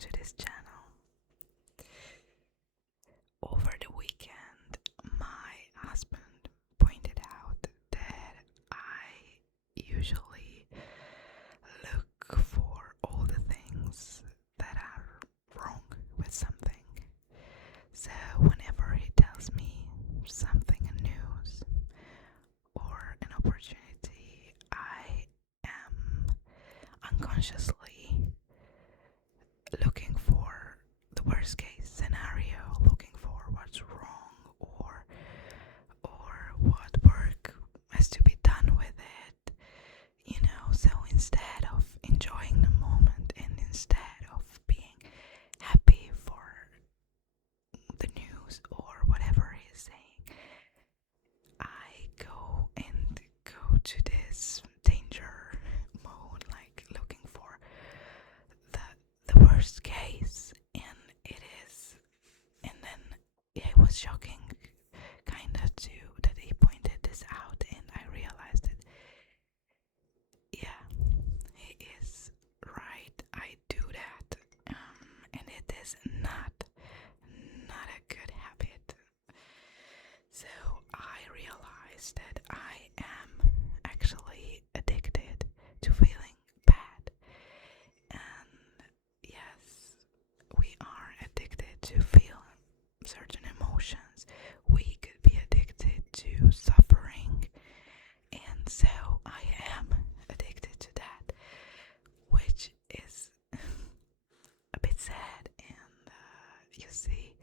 to this channel. Over the weekend, my husband pointed out that I usually look for all the things that are wrong with something. So whenever he tells me something news or an opportunity, I am unconsciously looking for the worst case scenario, looking for what's wrong or what work has to be done with it, so instead of enjoying the moment and instead of being happy for the news or whatever he's saying, I go to this danger mode, like looking for the worst case, and then it was shocking kinda too that he pointed this out, and I realized that he is right. I do that, and it is not a good habit. So I realized that I am actually addicted to feeling bad. And yes, we are addicted to feel certain emotions. We could be addicted to suffering. And so I am addicted to that, which is a bit sad. And you see,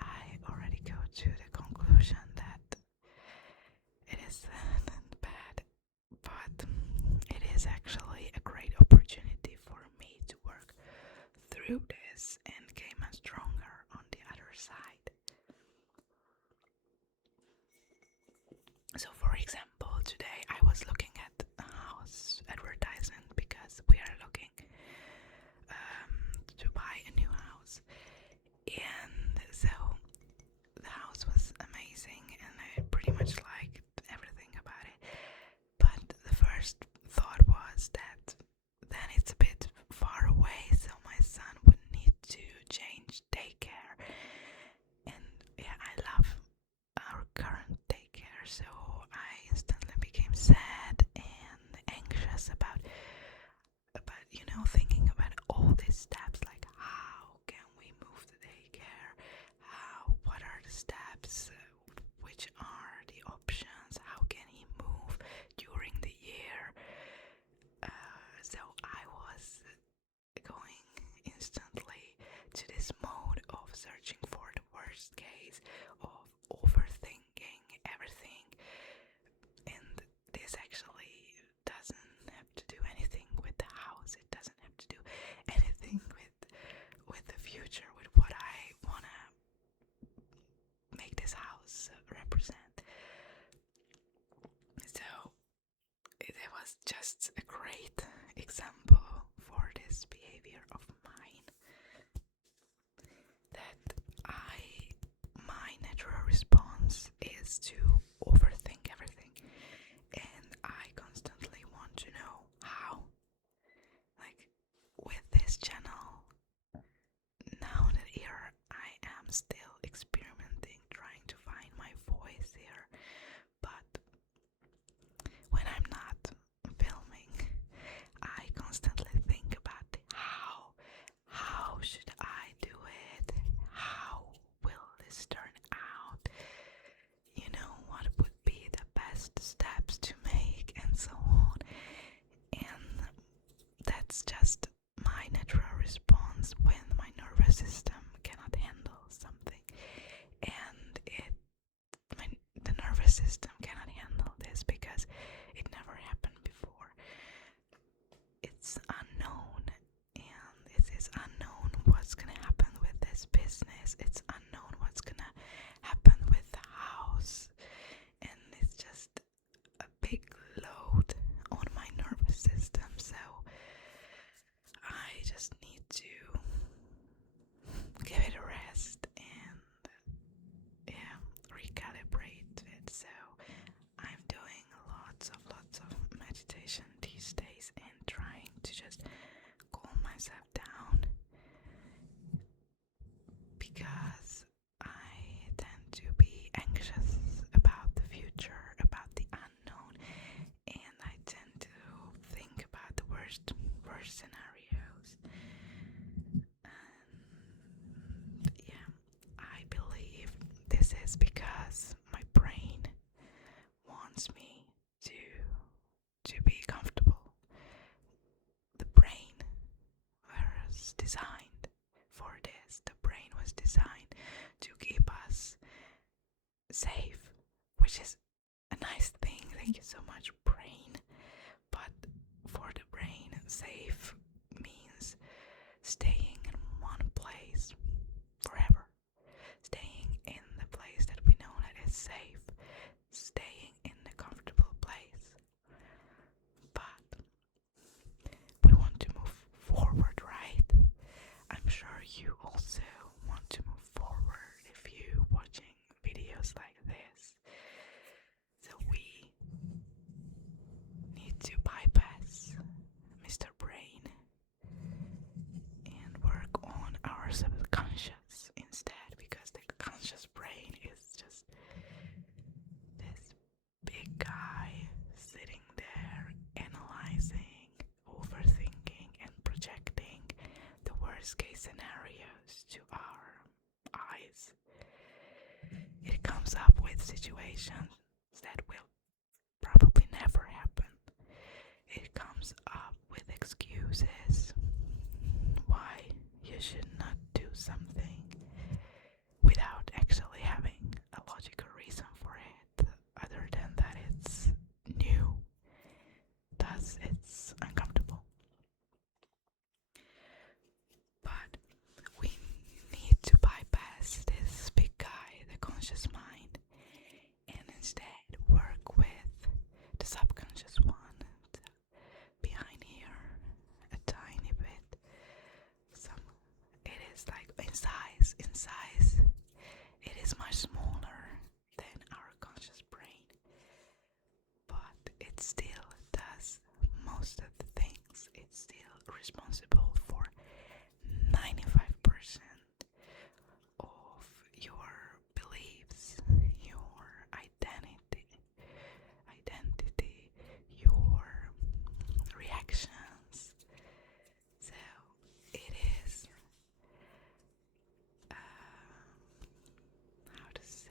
I already go to the conclusion that it is bad, but it is actually a great opportunity for me to work through this and came stronger on the other side. So for example, today I was looking at a house advertisement because we are looking to buy a new house, and so the house was amazing and I pretty much liked everything about it, but the first thought was that then it's a bit far away, so my son would need to change daycare, and I love our current daycare, so I instantly became sad and anxious about thinking about all these steps, like how can we move the daycare, what are the steps, which are the options, how can he move during the year. So I was going instantly to this mode of searching for the worst case, of overthinking everything, and this actually doesn't have to do anything with the house. It doesn't have to do anything with the future, with what I wanna make this house represent. So it was just a great example for this behavior of mine, that my natural response is to overthink everything, and I constantly want to know how. Like with this channel, now that here I am still experimenting, trying to find my voice here, but when I'm not filming, I constantly think about how should I do it? How will this turn out? What would be the best steps to make, and so on. And that's just my natural response when my nervous system cannot handle something, and the nervous system cannot handle this because it never happened before. It's unknown, and it is unknown what's gonna happen with this business. It's unknown what's gonna happen with the house, and it's just a big load on my nervous system. So I just need to give it a rest and recalibrate it. So I'm doing lots of meditation these days and trying to just calm myself down designed for this. The brain was designed to keep us safe, which is a nice thing. Thank you so much, brain. But for the brain, safe means staying in one place forever, staying in the place that we know that is safe, staying in the comfortable place. But we want to move forward, right? I'm sure you also want to move forward if you're watching videos like this. So we need to bypass Mr. Brain and work on our subconscious instead, because the conscious brain is just this big guy sitting there analyzing, overthinking, and projecting the worst case scenarios to our eyes. It comes up with situations that will probably never happen. It comes up with excuses why you should not do something without actually having a logical reason for it, other than that it's new, thus it's uncomfortable. But we need to bypass this big guy, the conscious mind, and instead work with the subconscious one behind here a tiny bit. It is like in size it is much smaller than our conscious brain, but it still does most of the things. It's still responsible for 95% of your beliefs, your identity, your reactions. So it is how to say,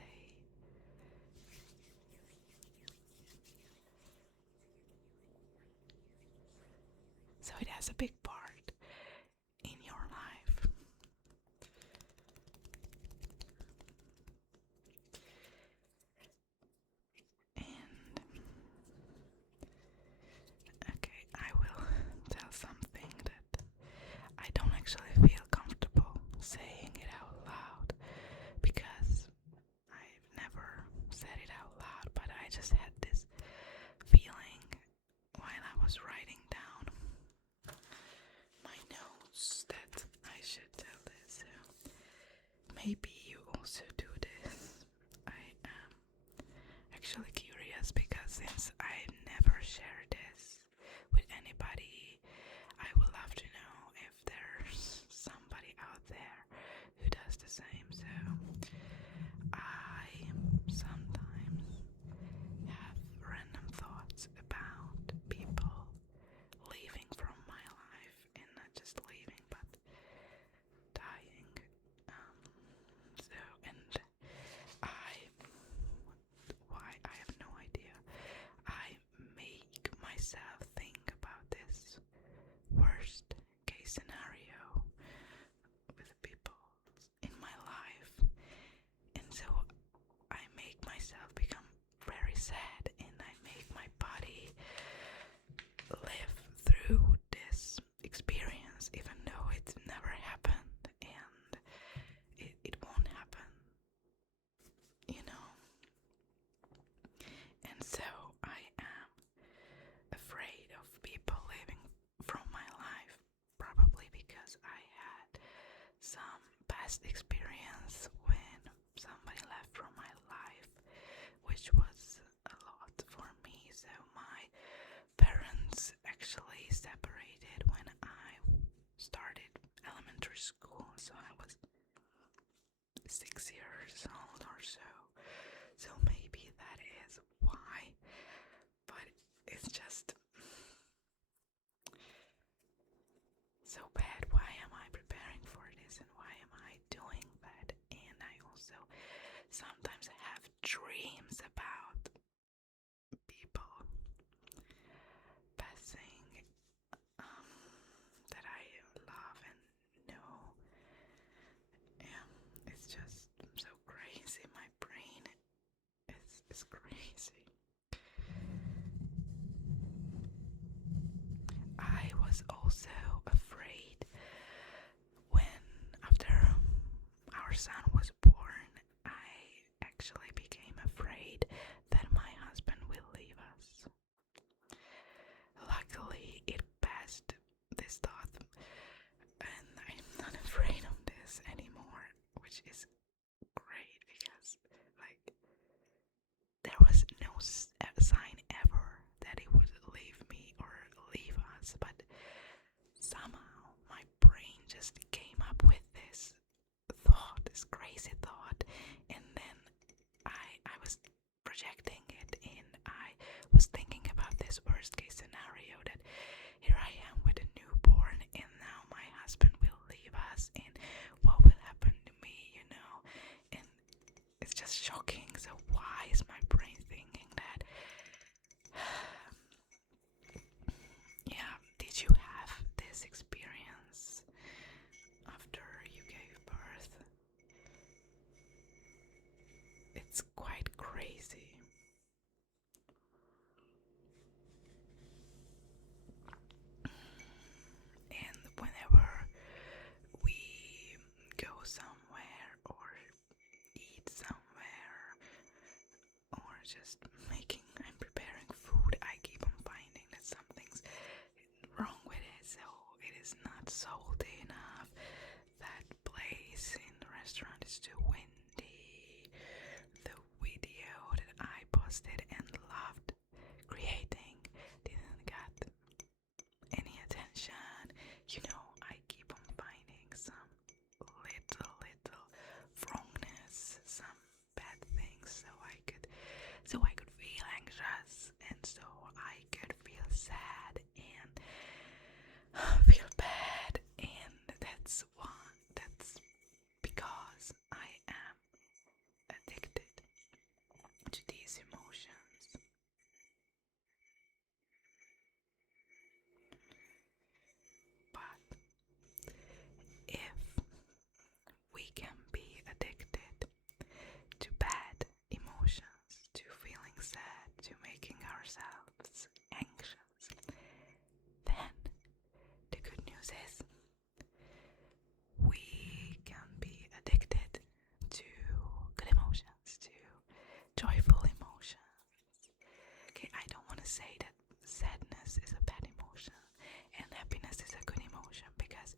so it has a big part in your life. And okay, I will tell something that I don't actually feel comfortable saying it out loud, because I've never said it out loud, but I just had this feeling while I was writing down my notes that I should tell this. So maybe you also do this. I am actually curious, because since I never shared this with anybody, I would love to know if there's somebody out there who does the same. So I sometimes have random thoughts about people leaving from my life, and not just leaving but dying. So, and why, I have no idea. I make myself think about this worst case scenario with people in my life, and so I make myself become very sad, and I make my body live through this experience, even though it never happened, and it won't happen, you know. And so I am afraid of people leaving from my life, probably because I had some past experience when somebody left from my life, which was a lot for me. So my parents actually separated when I started elementary school, so I was 6 years old or so. So maybe that is why, but it's just so bad. Why am I preparing for this, and why am I doing that? And I also sometimes have dreams about people passing that I love and shocking. So why is my brain thinking that? Yeah, did you have this experience after you gave birth? It's quite crazy. And whenever we go somewhere or eat somewhere or just making and preparing food, I keep on finding that something's wrong with it. So it is not salty enough. That place in the restaurant is too windy. The video that I posted and loved creating didn't get any attention. You know, I keep on finding some little wrongness, some bad things, so I could feel anxious, and so I could feel sad and feel bad, and that's because I am addicted to these emotions. But if we can be addicted to bad emotions, to feeling sad, to making ourselves anxious, then the good news is we can be addicted to good emotions, to joyful emotions. Okay, I don't want to say that sadness is a bad emotion and happiness is a good emotion, because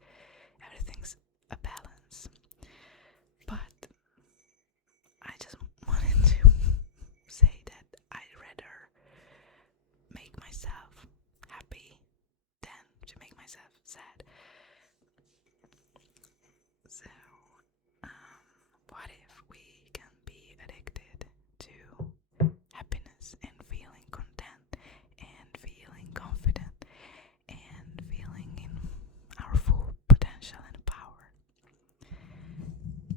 everything's a balance. But I just wanted to say that I'd rather make myself happy than to make myself sad. So, what if we can be addicted to happiness and feeling content and feeling confident and feeling in our full potential and power?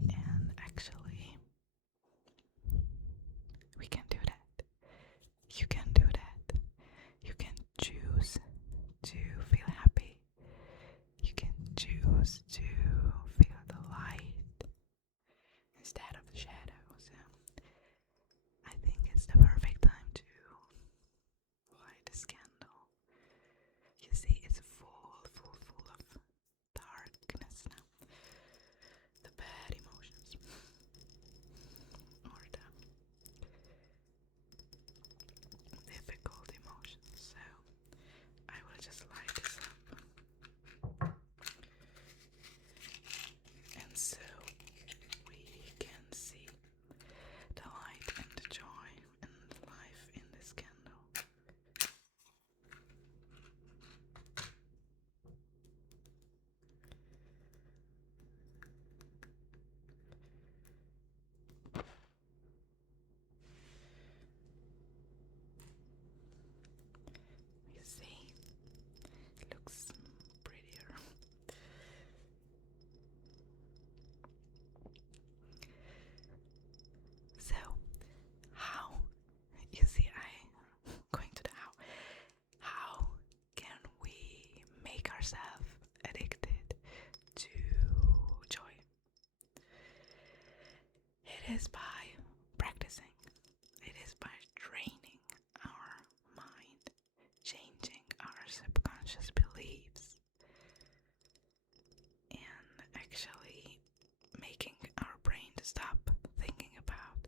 And actually, we can do that. You can do that. You can choose to feel happy. You can choose to feel the light instead of the shadows. I think it's the perfect time to light this candle. You see, it's full of darkness now. The bad emotions. Or the difficult emotions. So I will just light this up. And so we can see the light and the joy and the life in this candle. You see, it looks prettier. So, how? You see, I'm going to the how. How can we make ourselves addicted to joy? It is by practicing. It is by training our mind, changing our subconscious beliefs, and actually making our brain to stop thinking about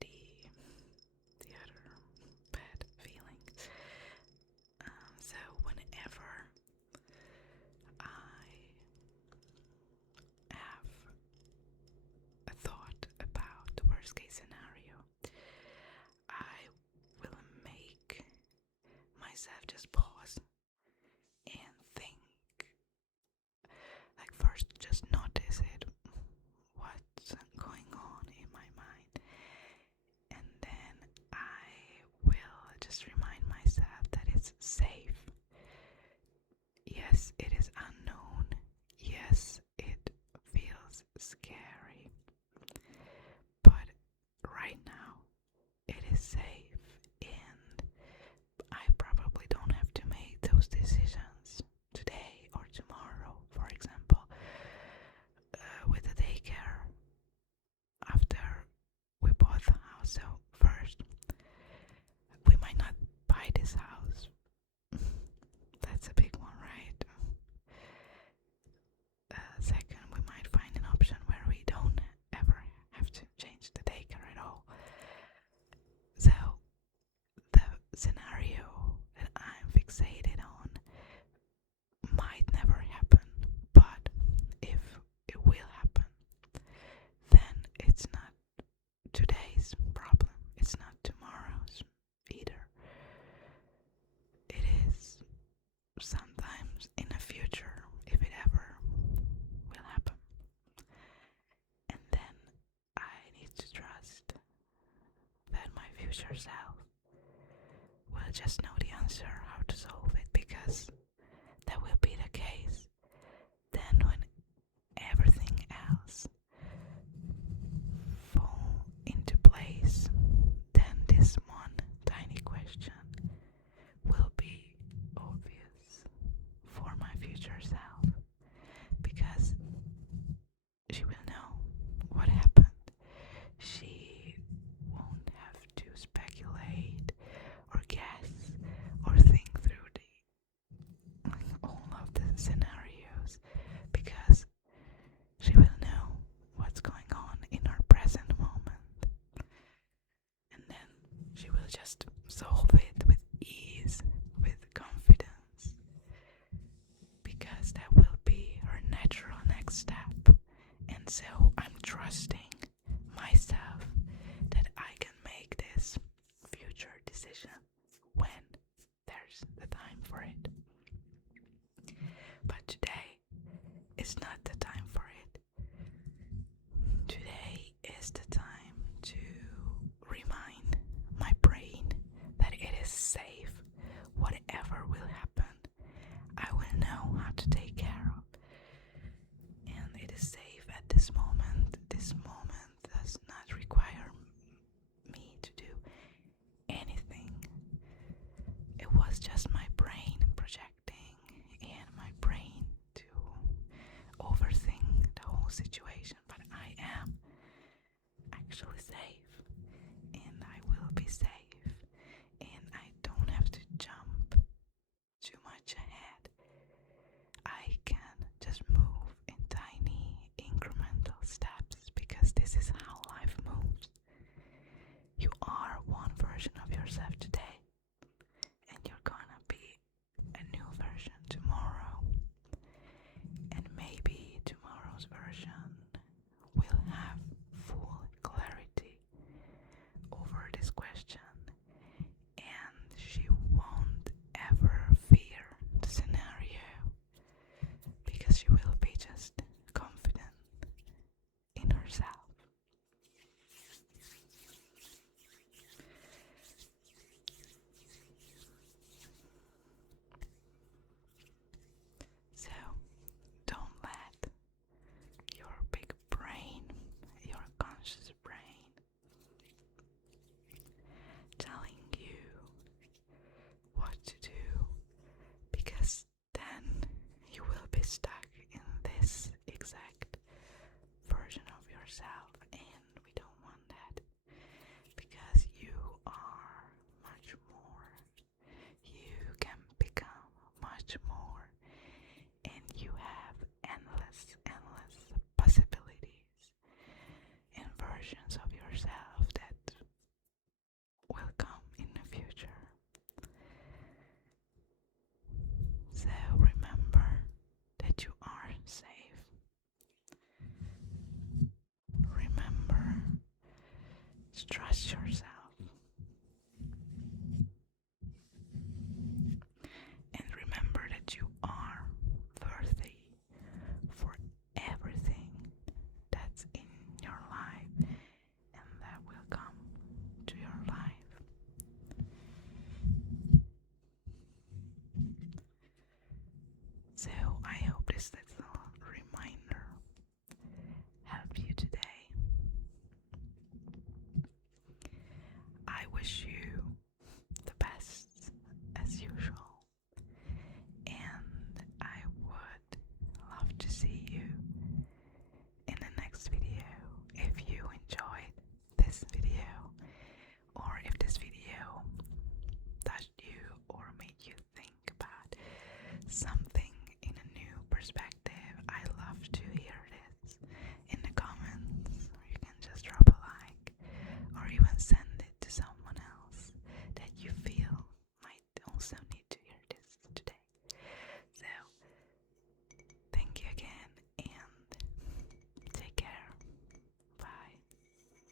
the other bad feelings. So whenever I have a thought about the worst case scenario, I will make myself just pause and think. Like, first just notice it. What's going on? future self will just know the answer, how to solve it, because that will be the case. Then when everything else fall into place, then this one tiny question will be obvious for my future self, because she will know what happened. She won't have to speculate or guess or think through all of the scenarios, because she will know what's going on in her present moment, and then she will just solve it with ease, with confidence, because that will be her natural next step. And so I'm trusting myself that I can make this future decision when there's the time for it. But today is not the time for it. Today is the time to remind my brain that it is safe. Whatever will happen, I will know how to take care of. And it is safe at this moment. This moment does not require me to do anything. It was just my brain projecting and my brain to overthink the whole situation. But I am actually safe, and I will be safe, and I don't have to jump too much ahead. I can just move in tiny incremental steps, because this is how life moves. You are one version of yourself today, and you're gonna be a new version tomorrow. And maybe tomorrow's version will have full clarity over this question, and she won't ever fear the scenario, because she will be just confident in herself. So don't let your big brain, your conscious brain, telling you what to do, because then you will be stuck in this exact version of yourself, and we don't want that, because you are much more. You can become much more, and you have endless possibilities and versions of yourself that will come in the future. So remember that you are safe. Remember to trust yourself.